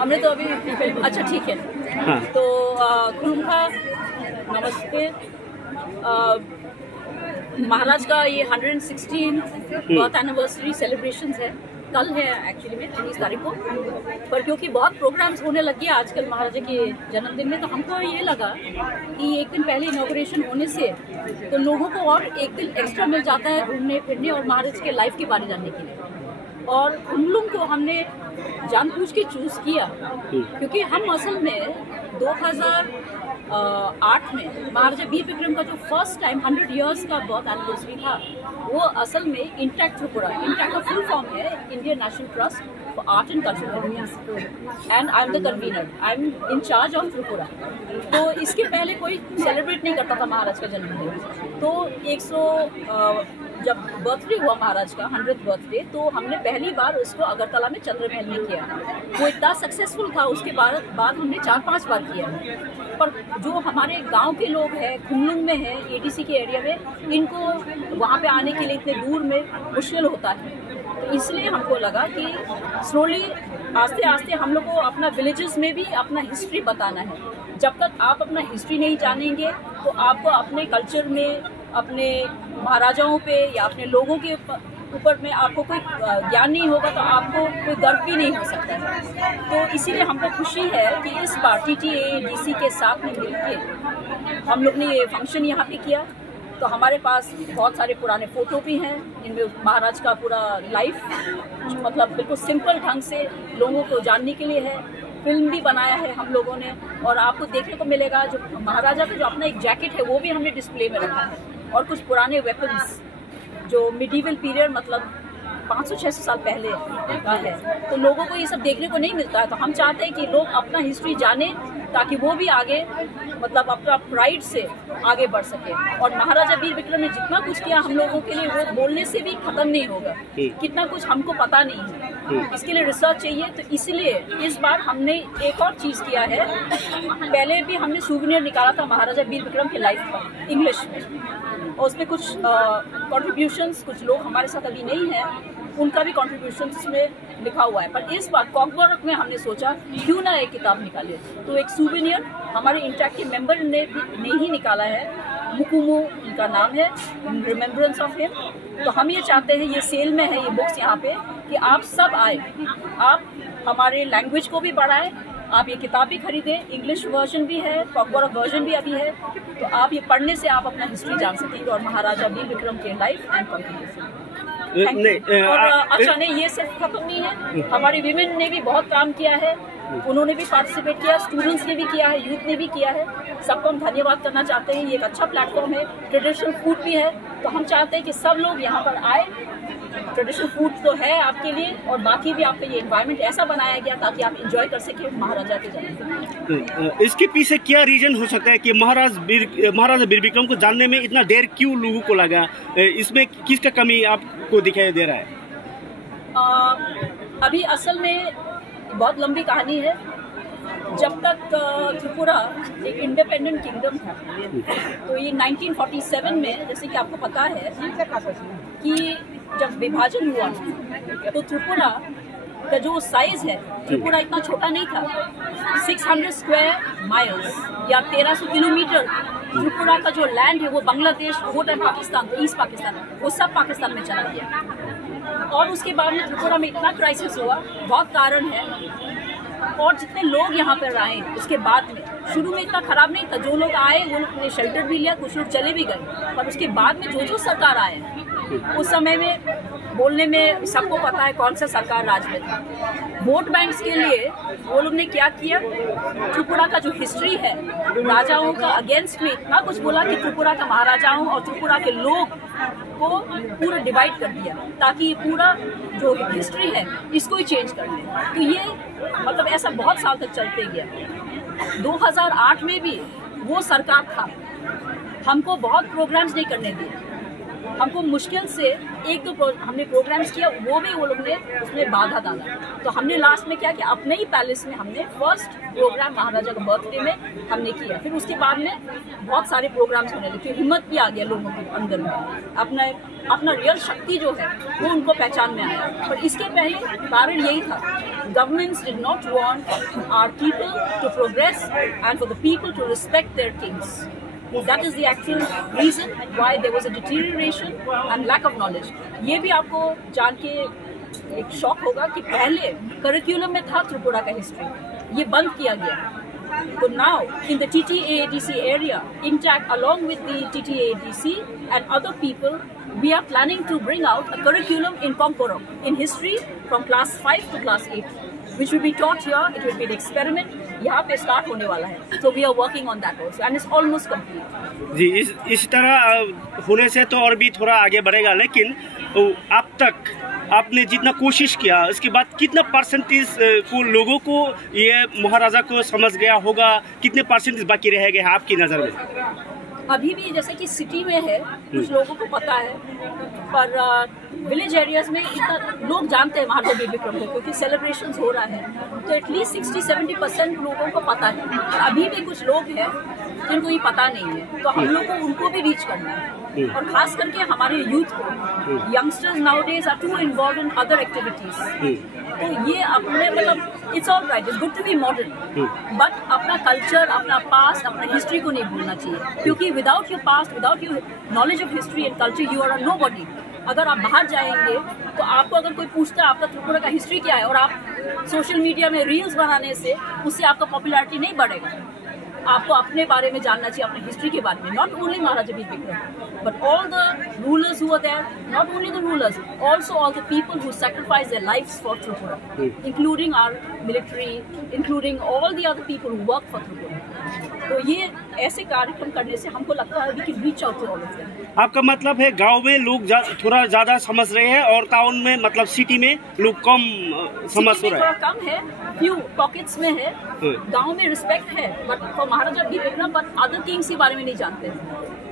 हमने तो अभी अच्छा ठीक है। हाँ। तो खुलुमखा नमस्ते। महाराज का ये 116 बर्थ एनिवर्सरी सेलिब्रेशन है, कल है एक्चुअली में 19 तारीख को। पर क्योंकि बहुत प्रोग्राम्स होने लग गए आजकल महाराजा के जन्मदिन में, तो हमको ये लगा कि एक दिन पहले इनॉग्रेशन होने से तो लोगों को और एक दिन एक्स्ट्रा मिल जाता है घूमने फिरने और महाराज के लाइफ के बारे में जानने के लिए। और खुमलुंग को हमने जानबूझ के चूज किया क्योंकि हम असल में 2008 में महाराजा वीर विक्रम का जो फर्स्ट टाइम 100 इयर्स का बर्थ एनिवर्सरी था, वो असल में इंटैक्ट त्रिपुरा, इंटैक्ट का फुल फॉर्म है Indian national trust for art and culture and I am the convener, I am in charge of Tripura. तो इसके पहले कोई सेलिब्रेट नहीं करता था महाराज का जन्मदिन। तो 100 जब बर्थडे हुआ महाराज का 100th बर्थडे, तो हमने पहली बार उसको अगरतला में चंद्र महल में किया। वो इतना सक्सेसफुल था, उसके बाद हमने 4-5 बार किया। पर जो हमारे गांव के लोग हैं, खुमलुंग में है, एडीसी के एरिया में, इनको वहाँ पे आने के लिए इतने दूर में मुश्किल होता है। तो इसलिए हमको लगा कि स्लोली आस्ते आस्ते हम लोग को अपना विलेजेस में भी अपना हिस्ट्री बताना है। जब तक आप अपना हिस्ट्री नहीं जानेंगे तो आपको अपने कल्चर में, अपने महाराजाओं पे या अपने लोगों के ऊपर में आपको कोई ज्ञान नहीं होगा तो आपको कोई गर्व भी नहीं हो सकता है। तो इसीलिए हमको खुशी है कि इस बार TTA DC के साथ में मिलकर हम लोग ने ये फंक्शन यहाँ पे किया। तो हमारे पास बहुत सारे पुराने फ़ोटो भी हैं, इनमें महाराज का पूरा लाइफ मतलब बिल्कुल सिंपल ढंग से लोगों को जानने के लिए है। फिल्म भी बनाया है हम लोगों ने, और आपको देखने को मिलेगा जो महाराजा का जो अपना एक जैकेट है वो भी हमने डिस्प्ले में रखा है, और कुछ पुराने वेपन्स जो मिडीवल पीरियड मतलब 500-600 साल पहले का है। तो लोगों को ये सब देखने को नहीं मिलता है, तो हम चाहते हैं कि लोग अपना हिस्ट्री जाने ताकि वो भी आगे मतलब अपना प्राइड से आगे बढ़ सके। और महाराजा वीर विक्रम ने जितना कुछ किया हम लोगों के लिए वो बोलने से भी खत्म नहीं होगा, कितना कुछ हमको पता नहीं है, इसके लिए रिसर्च चाहिए। तो इसलिए इस बार हमने एक और चीज़ किया है, पहले भी हमने सूवेनियर निकाला था महाराजा वीर विक्रम के लाइफ का इंग्लिश में, और उसमें कुछ कॉन्ट्रीब्यूशंस कुछ लोग हमारे साथ अभी नहीं हैं, उनका भी कॉन्ट्रीब्यूशन इसमें लिखा हुआ है। पर इस बार कॉकबोरोक में हमने सोचा क्यों ना एक किताब निकाले, तो एक सूवेनियर हमारे इंटैक्ट के मेंबर ने ही निकाला है, मुकुमो उनका नाम है, रिमेम्बरेंस ऑफ हिम। तो हम ये चाहते हैं, ये सेल में है ये बुक्स यहाँ पे, कि आप सब आए, आप हमारे लैंग्वेज को भी बढ़ाएं, आप ये किताब भी खरीदें, इंग्लिश वर्जन भी है, कॉकबोरोक वर्जन भी अभी है, तो आप ये पढ़ने से आप अपना हिस्ट्री जान सकेंगे और महाराजा वीर विक्रम के लाइफ एंड कंट्रीब्यूशन। और अच्छा नहीं, ये सिर्फ खत्म नहीं है, हमारी विमेन ने भी बहुत काम किया है, उन्होंने भी पार्टिसिपेट किया, स्टूडेंट्स ने भी किया है, यूथ ने भी किया है, सबको हम धन्यवाद करना चाहते हैं। ये एक अच्छा प्लेटफॉर्म है, ट्रेडिशनल फूड भी है, तो हम चाहते हैं कि सब लोग यहाँ पर आए। ट्रेडिशनल फूड तो है आपके लिए, और बाकी भी आपका ये एनवायरनमेंट ऐसा बनाया गया ताकि आप एंजॉय कर सकें महाराजा के जन्म। इसके पीछे क्या रीजन हो सकता है कि महाराजा वीर विक्रम को जानने में इतना देर क्यों लोगों को लगा? इसमें किसका कमी आपको दिखाई दे रहा है? अभी असल में बहुत लंबी कहानी है। जब तक त्रिपुरा एक इंडिपेंडेंट किंगडम था, तो ये 1947 में, जैसे कि आपको पता है कि जब विभाजन हुआ तो त्रिपुरा का जो साइज है, त्रिपुरा इतना छोटा नहीं था। 600 स्क्वायर माइल्स या 1300 किलोमीटर त्रिपुरा का जो लैंड है वो बांग्लादेश, वो टाइम पाकिस्तान, ईस्ट पाकिस्तान, वो सब पाकिस्तान में चला गया। और उसके बाद में त्रिपुरा में इतना क्राइसिस हुआ, बहुत कारण है, और जितने लोग यहाँ पर आए उसके बाद में, शुरू में इतना खराब नहीं था, जो लोग आए वो लोग ने शेल्टर भी लिया, कुछ लोग चले भी गए, पर उसके बाद में जो सरकार आए उस समय में बोलने में सबको पता है कौन सा सरकार राज में था। वोट बैंक्स के लिए वो लोग ने क्या किया, त्रिपुरा का जो हिस्ट्री है राजाओं का अगेंस्ट में इतना कुछ बोला कि त्रिपुरा का महाराजाओं और त्रिपुरा के लोग को पूरा डिवाइड कर दिया, ताकि पूरा जो हिस्ट्री है इसको ही चेंज कर दे। तो ये मतलब ऐसा बहुत साल तक चलते गया। 2008 में भी वो सरकार था, हमको बहुत प्रोग्राम्स नहीं करने दिए, हमको मुश्किल से 1-2 हमने प्रोग्राम्स किया, वो भी वो लोग ने उसमें बाधा डाला। तो हमने लास्ट में क्या किया, अपने ही पैलेस में हमने फर्स्ट प्रोग्राम महाराजा का बर्थडे में हमने किया। फिर उसके बाद में बहुत सारे प्रोग्राम्स होने लगे, हिम्मत भी आ गया लोगों के अंदर में, अपना रियल शक्ति जो है वो उनको पहचान में आया। पर इसके पहले कारण यही था, governments did not want our people to progress and for the people to respect their kings. That is the actual reason why there was a deterioration and lack of knowledge. ये भी आपको जान के एक शॉक होगा कि पहले curriculum में था त्रिपुरा का हिस्ट्री, ये बंद किया गया। तो now in the TTAADC area, intact along with the TTAADC and other people, we are planning to bring out a curriculum in Kongporok in history from class 5 to class 8, which will be taught here. It will be an experiment. यहाँ पे start होने वाला है, so we are working on that also and it's almost complete. जी, इस तरह होने से तो और भी थोड़ा आगे बढ़ेगा, लेकिन अब तक आपने जितना कोशिश किया उसके बाद कितना परसेंटेज को लोगों को ये महाराजा को समझ गया होगा, कितने परसेंटेज बाकी रह गए हैं आपकी नज़र में? अभी भी जैसे कि सिटी में है कुछ लोगों को पता है, पर विलेज एरियाज में इतना लोग जानते हैं महाराजा वीर विक्रम को, क्योंकि सेलिब्रेशंस हो रहा है, तो एटलीस्ट 60-70% लोगों को पता है। अभी भी कुछ लोग हैं जिनको ये पता नहीं है, तो हम लोग को उनको भी रीच करना है, और खास करके हमारे यूथ को। Youngsters nowadays are to involve in other activities, तो ये अपने मतलब it's all right, it's good to be modern, but अपना कल्चर, अपना पास्ट, अपना हिस्ट्री को नहीं भूलना चाहिए, क्योंकि without your past, without your knowledge of history and culture, you are a nobody. अगर आप बाहर जाएंगे तो आपको अगर कोई पूछता है आपका त्रिपुरा का हिस्ट्री क्या है, और आप सोशल मीडिया में रील्स बनाने से उससे आपका पॉपुलैरिटी नहीं बढ़ेगा। आपको अपने बारे में जानना चाहिए, अपने हिस्ट्री के बारे में. Not only Maharaja Veer Vikram, but all the rulers who were there, not only the rulers, also all the people who sacrifice their lives for Tripura, including our military, including all the other people who work for Tripura. तो ये ऐसे कार्यक्रम करने से हमको लगता है we can reach out to all of them. आपका मतलब है गांव में लोग थोड़ा ज्यादा समझ रहे हैं और टाउन में मतलब सिटी में लोग कम समझ रहे हैं. थोड़ा कम है, फ्यू पॉकेट्स में है. गांव में रिस्पेक्ट है, बट फॉर महाराजा वीर विक्रम पर अदर किंग्स के बारे में नहीं जानते.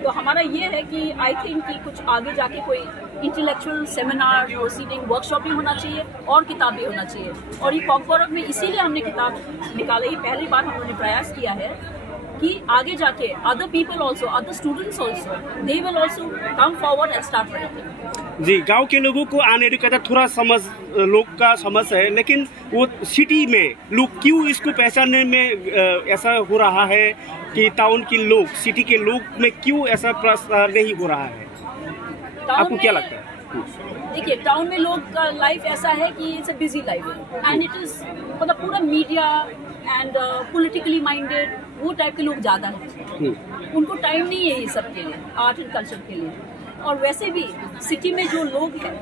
तो हमारा ये है कि आई थिंक कि कुछ आगे जाके कोई इंटेलेक्चुअल सेमिनार, प्रोसीडिंग, वर्कशॉप भी होना चाहिए और किताब भी होना चाहिए. और ये कॉकबोरोक में इसीलिए हमने किताब निकाला, ही पहली बार हमने प्रयास किया है कि आगे जाके other people also, other students also, they will also come forward and start writing. जी, गांव के लोगों को अनएडुकेटेड थोड़ा समझ लोग का समझ है, लेकिन वो सिटी में लोग क्यों इसको पहचानने में ऐसा हो रहा है कि टाउन के लोग, सिटी के लोग में क्यों ऐसा प्रसार नहीं हो रहा है? आपको क्या लगता है? देखिए, टाउन में लोग का लाइफ ऐसा है कि it's a busy life and it is मतलब पूरा मीडिया एंड पॉलिटिकली माइंडेड वो टाइप के लोग ज़्यादा हैं. उनको टाइम नहीं है ये सब के लिए, आर्ट एंड कल्चर के लिए. और वैसे भी सिटी में जो लोग हैं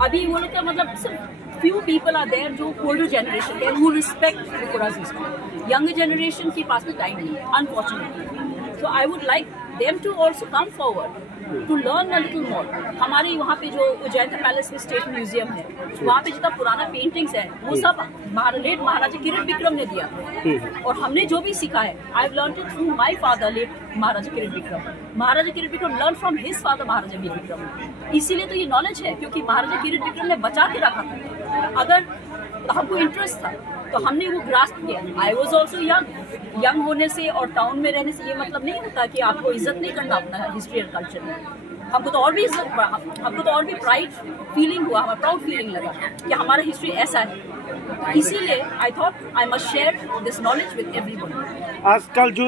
अभी वो लोग का मतलब सिर्फ फ्यू पीपल आर देयर जो ओल्डर जनरेशन है who respect Tripura's history. Younger generation के पास में टाइम नहीं है, unfortunately. So I would like them to also come forward to learn a little more. हमारे वहाँ पे जो उज्जैन पैलेस में स्टेट म्यूजियम है, वहाँ पे जितना पुराना पेंटिंग्स है वो सब लेट महाराजा किरण विक्रम ने दिया. और हमने जो भी सीखा है, I have learned it through my father late Maharaja Kiran Vikram. Maharaja Kiran Vikram learn from his father Maharaja वीर विक्रम. इसीलिए तो ये नॉलेज है, क्योंकि महाराजा किरण विक्रम ने बचा के रखा था. अगर हमको इंटरेस्ट था तो हमने वो ग्रास्प किया. आई वॉज ऑल्सो यंग होने से और टाउन में रहने से ये मतलब नहीं होता कि आपको इज्जत नहीं करना अपना हिस्ट्री और कल्चर में. हमको तो और भी इज्जत, हमको तो और भी प्राइड फीलिंग हुआ, हमारा प्राउड फीलिंग लगा कि हमारा हिस्ट्री ऐसा है. इसीलिए I thought I must share this knowledge with everyone. आजकल जो